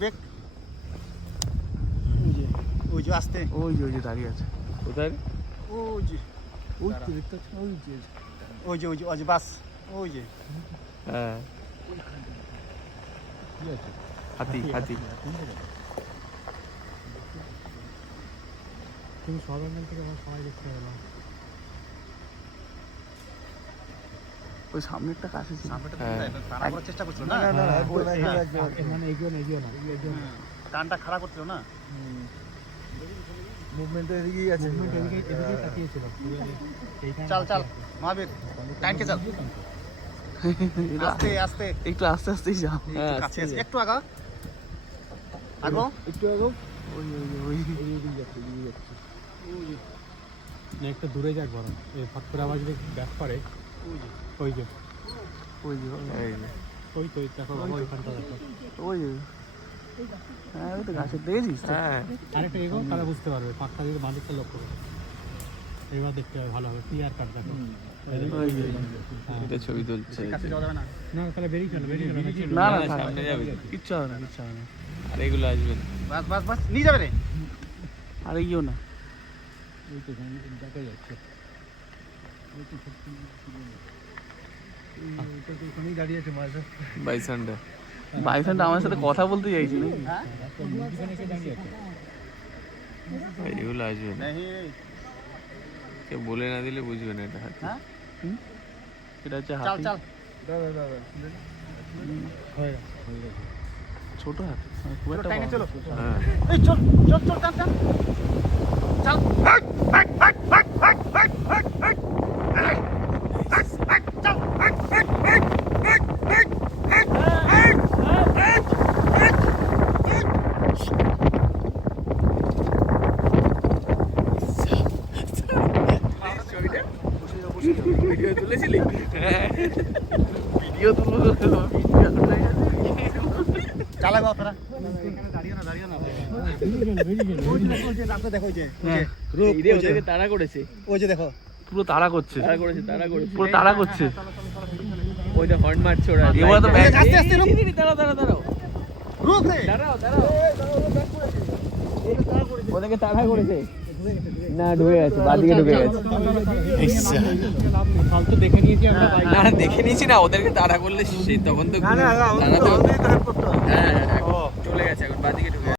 bake ওই যে আসতে ওই যে দাঁড়িয়ে আছে কোথায় ওই যে ওই তো দেখতে ওই যে ওই যে ওই যে ওই যে বাস ওই যে হ্যাঁ হাতি হাতি তুমি সরঞ্জাম থেকে সবাই দেখতে পেলো ওই সামনেরটা কাছে ছিল সামনেটা তাড়া করার চেষ্টা করছিল না মানে এগিয়ে না কানটা খাড়া করছিল না মুভমেন্টটা এদিকেই আছে এদিকে তাকিয়েছিল চল চল মহাবীর টাইমকে চল আস্তে আস্তে একটু আস্তে আস্তেই যাও একটু কাছে এসে একটু আগা আগো একটু আগো ওই ওই না একটু দূরে যাক বরং এই ফট করে আবার যদি ব্যাক করে ওই যে ওই যে ওই তো দেখো বাবা ওইখানটা দেখো ওই যে হ্যাঁ ওই তো গাছের দেখেছিস হ্যাঁ আরেকটা এগো তাহলে বুঝতে পারবে পাকটা যদি বাঁদিকটা লক্ষ্য করবে এবার দেখতে হবে ভালো হবে ক্লিয়ার কাট দেখো এটা ছবি তুলছে কাছে যাওয়া যাবে না না তাহলে বেরিয়ে চলো না না সামনে যাবে কিচ্ছু হবে না কিচ্ছু হবে না আর এগুলো আসবে না বাস বাস বাস নিয়ে যাবে রে আর এগিয়েও না ওই তো দেখা যাচ্ছে ওখানেই দাঁড়িয়ে আছে মাঝে বাইসনটা বাইসনটা আমার সাথে কথা বলতে চাইছি নাকি এগুলো আসবে না কে বলে না দিলে বুঝবে না এটা হাতি এটা হচ্ছে চল হাতি চল ছোট হাতি খুব একটা টাইমে চলো হ্যাঁ এই চল চল চল টান টান চল ভিডিও তুলেছিলি ভিডিও তুলবো চালাবো আপনারা এখানে দাঁড়িয়ে না দেখো ওই যে ওদেরকে তাড়া করেছে ওই যে দেখো পুরো তাড়া করছে পুরো তাড়া করছে ওইটা হর্ন মারছে ওরা এবার তো ব্যাগ আস্তে আস্তে রুক দাঁড়াও রুক রে ওদেরকে তাড়া করেছে না ঢুকে গেছে বাদিকে ঢুকে গেছে ফালতু দেখে নিয়েছি আমরা না দেখে নিয়েছি না ওদেরকে তাড়া করলে সেই তখন তো তাড়া তো হ্যাঁ চলে গেছে এখন বাদিকে ঢুকে